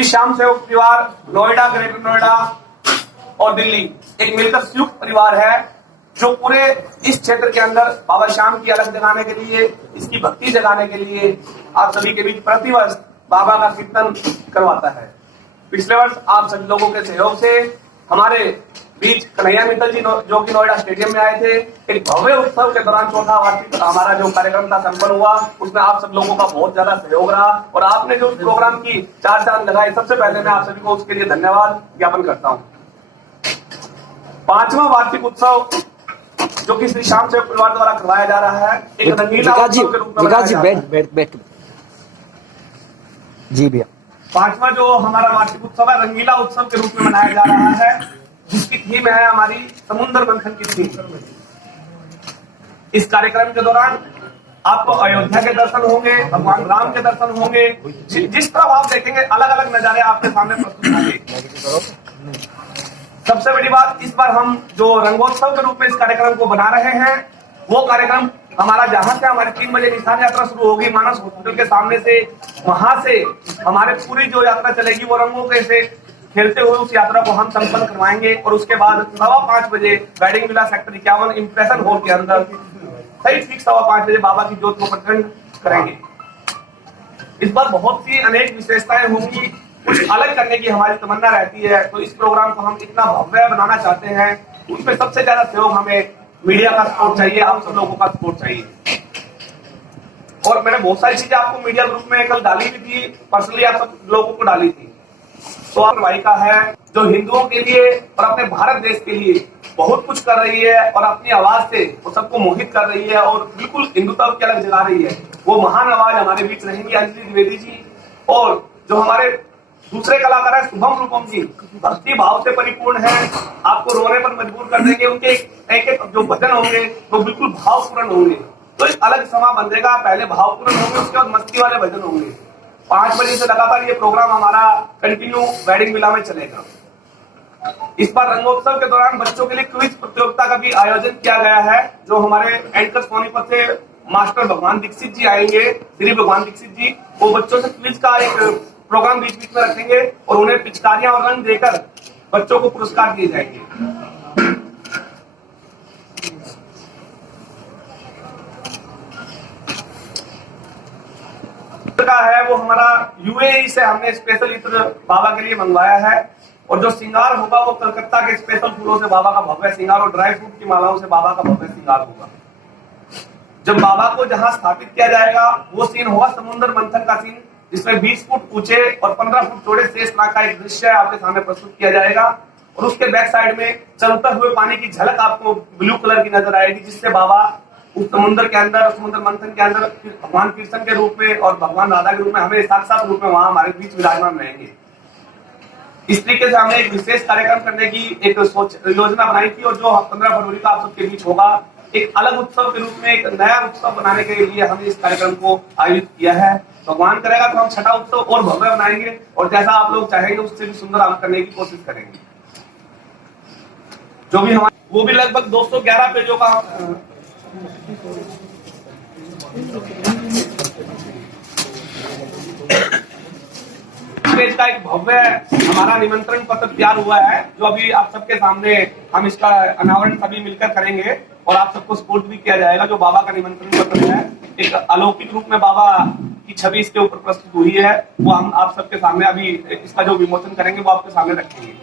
श्री श्याम सेवक परिवार नोएडा, ग्रेटर नोएडा और दिल्ली एक मिलकर संयुक्त परिवार है जो पूरे इस क्षेत्र के अंदर बाबा श्याम की अलग जगाने के लिए, इसकी भक्ति जगाने के लिए आप सभी के बीच प्रतिवर्ष बाबा का कीर्तन करवाता है। पिछले वर्ष आप सभी लोगों के सहयोग से हमारे बीच कन्हैया मित्तल जी जो कि नोएडा स्टेडियम में आए थे, एक भव्य उत्सव के दौरान चौथा वार्षिक हमारा जो कार्यक्रम था संपन्न हुआ, उसमें आप सब लोगों का बहुत ज्यादा सहयोग रहा और आपने जो उस प्रोग्राम की चार चांद लगाए, सबसे पहले मैं आप सभी को उसके लिए धन्यवाद ज्ञापन करता हूँ। 5वां वार्षिक उत्सव जो कि श्री श्याम सेवक परिवार द्वारा करवाया जा रहा है, एक रंगीला उत्सव के रूप में मनाया जा रहा है। जी भैया, 5वां जो हमारा वार्षिक उत्सव है रंगीला उत्सव के रूप में मनाया जा रहा है, जिसकी थीम है हमारी समुद्र मंथन की थीम। इस कार्यक्रम के दौरान आपको अयोध्या के दर्शन होंगे, भगवान राम के दर्शन होंगे, जिस तरह आप देखेंगे अलग अलग नजारे आपके सामने प्रस्तुत होंगे। सबसे बड़ी बात, इस बार हम जो रंगोत्सव के रूप में इस कार्यक्रम को बना रहे हैं, वो कार्यक्रम हमारा जहां से हमारी 3 बजे निशान यात्रा शुरू होगी मानस हॉस्पिटल के सामने से, वहां से हमारे पूरी जो यात्रा चलेगी वो रंगों के से खेलते हुए उस यात्रा को हम संपन्न करवाएंगे और उसके बाद 5:15 बजे wedding villa sector 51 impression hall के अंदर सही ठीक 5:15 बजे बाबा की ज्योत को प्रज्वलित करेंगे। इस बार बहुत सी अनेक विशेषताएं होंगी, कुछ अलग करने की हमारी तमन्ना रहती है, तो इस प्रोग्राम को हम इतना भव्य बनाना चाहते हैं। उसमें सबसे ज्यादा सहयोग हमें मीडिया का सपोर्ट चाहिए, आप सब लोगों का सपोर्ट चाहिए। और मैंने बहुत सारी चीजें आपको मीडिया ग्रुप में कल डाली भी थी, पर्सनली आप सब लोगों को डाली थी। तो वाहिका है जो हिंदुओं के लिए और अपने भारत देश के लिए बहुत कुछ कर रही है और अपनी आवाज से वो सबको मोहित कर रही है और बिल्कुल हिंदुत्व की अलग जगा रही है। वो महान आवाज हमारे बीच रहेंगी अंजलि द्विवेदी जी, और जो हमारे दूसरे कलाकार है शुभम रूपम जी, भक्ति भाव से परिपूर्ण है, आपको रोने पर मजबूर कर देंगे। उनके एक एक जो भजन होंगे वो बिल्कुल भावपूर्ण होंगे, तो एक अलग समा बंधेगा, पहले भावपूर्ण होंगे, उसके बाद मस्ती वाले भजन होंगे। 5 बजे से लगातार ये प्रोग्राम हमारा कंटिन्यू वेडिंग विला में चलेगा। इस बार रंगोत्सव के दौरान बच्चों के लिए क्विज प्रतियोगिता का भी आयोजन किया गया है, जो हमारे एंकर सोनीपत से मास्टर भगवान दीक्षित जी आएंगे, श्री भगवान दीक्षित जी, वो बच्चों से क्विज का एक प्रोग्राम बीच बीच में रखेंगे और उन्हें पिचकारियां और रंग देकर बच्चों को पुरस्कार दिए जाएंगे। का है वो हमारा यूएई से हमने स्पेशल इत्र बाबा के लिए मंगवाया है, और जो श्रृंगार होगा वो कलकत्ता के स्पेशल फूलों से बाबा का भव्य श्रृंगार और ड्राई फ्रूट की मालाओं से बाबा का भव्य श्रृंगार होगा। जब बाबा को जहां स्थापित किया जाएगा वो सीन होगा समुद्र मंथन का सीन, जिसमें 20 फुट ऊंचे और 15 फुट चौड़े शेषनाग का एक दृश्य आपके सामने प्रस्तुत किया जाएगा, और उसके बैक साइड में चलते हुए पानी की झलक आपको ब्लू कलर की नजर आएगी, जिससे बाबा उस समुद्र के अंदर, समुद्र मंथन के अंदर भगवान कृष्ण के रूप में और भगवान राधा के रूप में हमें साक्षात रूप में वहां हमारे बीच विराजमान रहेंगे। इस तरीके से हमने एक विशेष कार्यक्रम करने की एक योजना बनाई थी, और जो 15 फरवरी को आप सबके बीच होगा, एक अलग उत्सव के रूप में एक नया उत्सव बनाने के लिए हमने इस कार्यक्रम को आयोजित किया है। भगवान करेगा तो हम छठा उत्सव और भव्य बनाएंगे, और जैसा आप लोग चाहेंगे उससे भी सुंदर हम करने की कोशिश करेंगे। जो भी हमारे वो भी लगभग 211 पेजों का पेज का एक भव्य हमारा निमंत्रण पत्र तैयार हुआ है, जो अभी आप सबके सामने हम इसका अनावरण सभी मिलकर करेंगे और आप सबको सपोर्ट भी किया जाएगा। जो बाबा का निमंत्रण पत्र है, एक अलौकिक रूप में बाबा की छवि इसके ऊपर प्रस्तुत हुई है, वो हम आप सबके सामने अभी इसका जो विमोचन करेंगे वो आपके सामने रखेंगे।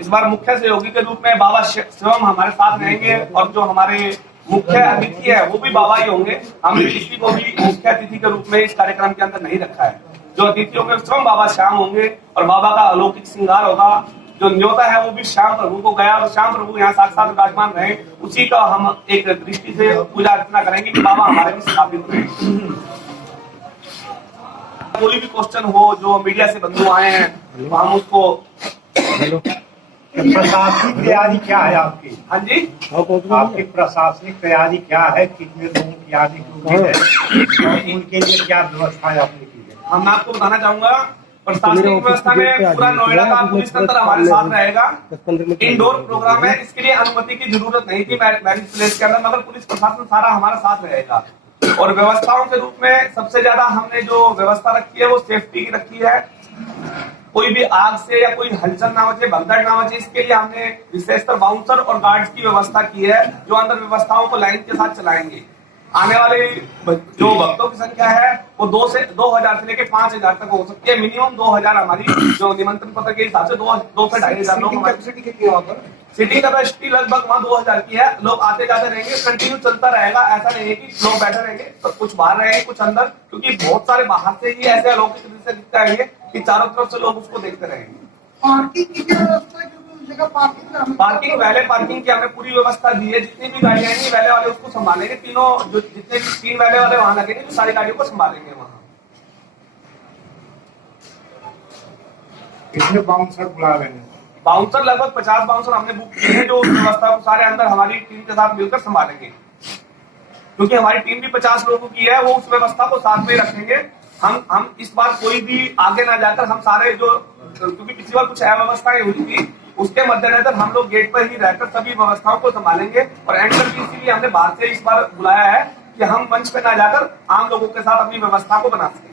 इस बार मुख्य सहयोगी के रूप में बाबा शिवम हमारे साथ रहेंगे, और जो हमारे मुख्य अतिथि है वो भी बाबा ही होंगे। हमने किसी को भी मुख्य अतिथि के रूप में इस कार्यक्रम के अंदर नहीं रखा है। जो अतिथि होंगे स्वयं बाबा श्याम होंगे, और बाबा का अलौकिक श्रृंगार होगा। जो न्योता है वो भी श्याम प्रभु को गया, और श्याम प्रभु यहाँ साक्षात विराजमान रहे, उसी का हम एक दृष्टि से पूजा अर्चना करेंगे कि बाबा हमारे भी स्थापित रहे। कोई भी क्वेश्चन हो जो मीडिया से बंधु आए हैं, तो हम उसको प्रशासनिक तैयारी क्या है आपकी? हाँ जी, आपकी प्रशासनिक तैयारी क्या है? कितने लोगों की आने की उम्मीद है और उनके लिए क्या व्यवस्था है आपने की है? हम आपको बताना चाहूंगा, प्रशासनिक व्यवस्था में पूरा नोएडा का पुलिस तंत्र हमारे साथ रहेगा। इंडोर प्रोग्राम है, इसके लिए अनुमति की जरूरत नहीं थी मैरिज प्लेस के अंदर, मगर पुलिस प्रशासन सारा हमारा साथ रहेगा। और व्यवस्थाओं के रूप में सबसे ज्यादा हमने जो व्यवस्था रखी है वो सेफ्टी की रखी है। कोई भी आग से या कोई हलचल ना हो जाए, भगदड़ ना हो जाए, इसके लिए हमने विशेषकर बाउंसर और गार्ड्स की व्यवस्था की है, जो अंदर व्यवस्थाओं को लाइन के साथ चलाएंगे। आने वाले जो भक्तों की संख्या है वो 2000 से लेकर 5000 तक हो सकती है। मिनिमम 2000 हमारी जो निमंत्रण पत्र के हिसाब से 2 से 2500 लोग कैपेसिटी कितनी है वहाँ पर? सीटिंग कैपेसिटी लगभग वहाँ 2000 की है। लोग आते जाते रहेंगे, कंटिन्यू चलता रहेगा। ऐसा नहीं है कि लोग बैठे रहेंगे तो कुछ बाहर रहेंगे कुछ अंदर, क्योंकि बहुत सारे बाहर से ही ऐसे अलौकिक दृश्य दिखते रहेंगे कि चारों तरफ से लोग उसको देखते रहेंगे। पार्किंग की व्यवस्था, पार्किंग वैले पार्किंग की हमने पूरी व्यवस्था दी है। जितनी भी गाड़ियां आएंगी वैले वाले उसको संभालेंगे। तीनों जो जितने भी 3 वैले वाले वहां लगेंगे तो सारी गाड़ियों को संभालेंगे वहां। कितने बाउंसर बुला रहे हैं? बाउंसर लगभग 50 बाउंसर हमने बुक किए हैं, जो उस व्यवस्था को सारे अंदर हमारी टीम के साथ मिलकर संभालेंगे। क्योंकि हमारी टीम भी 50 लोगों की है, वो उस व्यवस्था को साथ में रखेंगे। हम इस बार कोई भी आगे ना जाकर हम सारे जो, क्योंकि पिछली बार कुछ अव्यवस्थाएं हुई थी, उसके मद्देनजर हम लोग गेट पर ही रहकर सभी व्यवस्थाओं को संभालेंगे। और एंकर भी इसीलिए हमने बाहर से इस बार बुलाया है कि हम मंच पे ना जाकर आम लोगों के साथ अपनी व्यवस्था को बना सकें।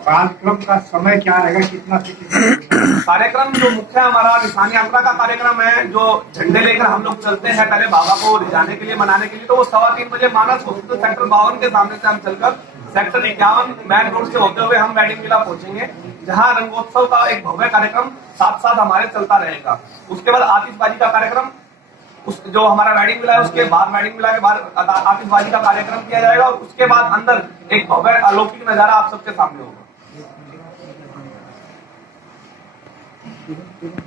कार्यक्रम का समय क्या रहेगा, कितना से कितना? कार्यक्रम जो मुख्य हमारा निशान यात्रा का कार्यक्रम है, जो झंडे लेकर हम लोग चलते हैं पहले बाबा को रिझाने के लिए, मनाने के लिए, तो वो 3:15 बजे मानस हॉस्पिटल सेक्टर 52 के सामने से हम चलकर सेक्टर 51 मैन रोड से होते हुए हम वेडिंग विला पहुंचेंगे, जहां रंगोत्सव का एक भव्य कार्यक्रम साथ साथ हमारे चलता रहेगा। उसके बाद आतिशबाजी का कार्यक्रम, जो हमारा वेडिंग विला है उसके बाद वेडिंग विला के बाद आतिशबाजी का कार्यक्रम किया जाएगा। और उसके बाद अंदर एक भव्य अलौकिक नजारा आप सबके सामने होगा।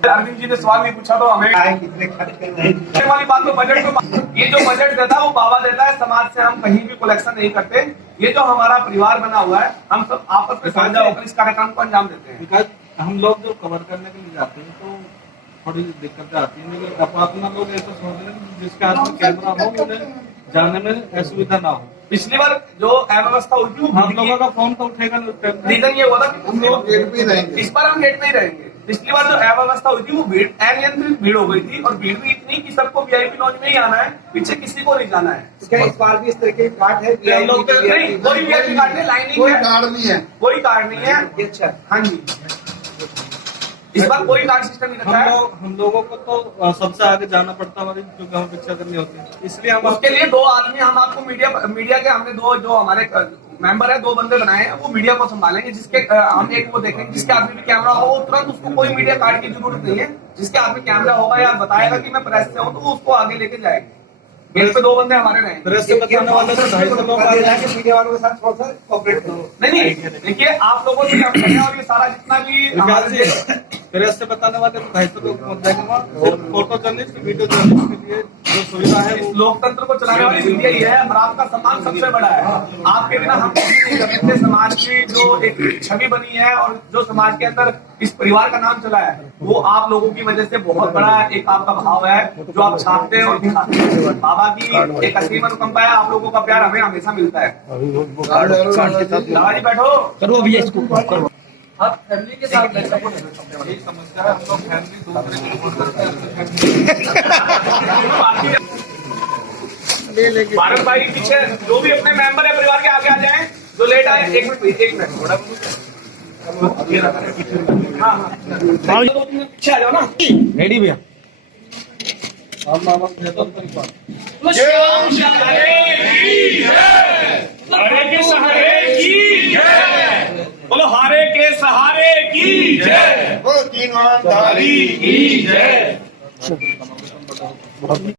अरविंद जी ने सवाल भी पूछा तो हमें कितने खर्च करने हैं? वाली बात तो बजट को, ये जो बजट देता है वो बाबा देता है, समाज से हम कहीं भी कलेक्शन नहीं करते। ये जो हमारा परिवार बना हुआ है, हम सब आपस में साझा होकर इस कार्यक्रम को अंजाम देते हैं। हम लोग जो कवर करने के लिए जाते हैं तो थोड़ी दिक्कतें आती है, लेकिन अपना लोग ऐसा सोच रहे हैं जिसके हाथ में कैमरा हो उन्हें जाने में असुविधा ना हो। पिछली बार जो अव्यवस्था हुई थी हम लोगों का फोन तो उठेगा नहीं। रीजन ये हुआ था कि हम लोग गेट पे ही रहेंगे, इस बार हम गेट पे ही रहेंगे। पिछली बार जो अव्यवस्था हुई थी वो भीड़, अनियंत्रित भीड़ हो गई थी, और भीड़ भी इतनी कि सबको वीआईपी लॉन्ज में ही आना है, पीछे किसी को नहीं जाना है। क्या इस बार भी इस तरह के कार्ड है? नहीं, कोई वीआईपी कार्ड नहीं, लाइनिंग है, कार्ड नहीं है, कोई कार्ड नहीं है। अच्छा, हाँ जी, इस बार कोई कार्ड सिस्टम नहीं रखा है। हम लोगों को तो सबसे आगे जाना पड़ता है हमारी, क्योंकि हमें भिक्षा करनी होती है, इसलिए हम उसके लिए 2 आदमी हम आपको मीडिया के हमने 2 जो हमारे मेंबर है 2 बंदे बनाए हैं, वो मीडिया को संभालेंगे। जिसके हम एक वो देखेंगे जिसके हाथ में भी कैमरा हो, तुरंत उसको कोई मीडिया कार्ड की जरूरत नहीं है। जिसके हाथ में कैमरा होगा या बताएगा कि मैं प्रेस से हूँ, तो वो उसको आगे लेके जाएंगे। गेट पे 2 बंदे हमारे रहेंगे। प्रेस से बताने वाले तो 250 लोग आ जाएंगे। मीडिया वालों के साथ थोड़ा सा कोऑपरेट करो। नहीं, देखिए आप लोगों से हम कहें, और ये सारा जितना भी प्रेस से बताने वाले तो 250 लोग पहुंच जाएंगे वहाँ। फोटो जर्नलिस्ट, वीडियो जर्नलिस्ट के लिए जो सुविधा है, इस लोकतंत्र को चलाने वाली मीडिया ही है, और आपका सम्मान सबसे बड़ा है। आपके बिना हम कुछ नहीं कर सकते। समाज की जो एक छवि बनी है और जो समाज के अंदर इस परिवार का नाम चला है, वो आप लोगों की वजह से बहुत बड़ा एक आपका भाव है, जो आप छापते हैं और दिखाते हैं। बाबा की एक असीम अनुकंपा है, आप लोगों का प्यार हमें हमेशा मिलता है। दादा जी बैठो, करो अभी इसको करो। आप फैमिली के साथ यही समस्या है। हम लोग फैमिली दूसरे को रिपोर्ट करते हैं। भारत भाई पीछे जो भी अपने मेंबर है परिवार के आगे आ जाएं, जो लेट आए। 1 मिनट थोड़ा पीछे आ जाओ ना। रेडी भैया, हारे के सहारे की जय, बोलो हारे के सहारे की जय, वो ईमानदारी की जय।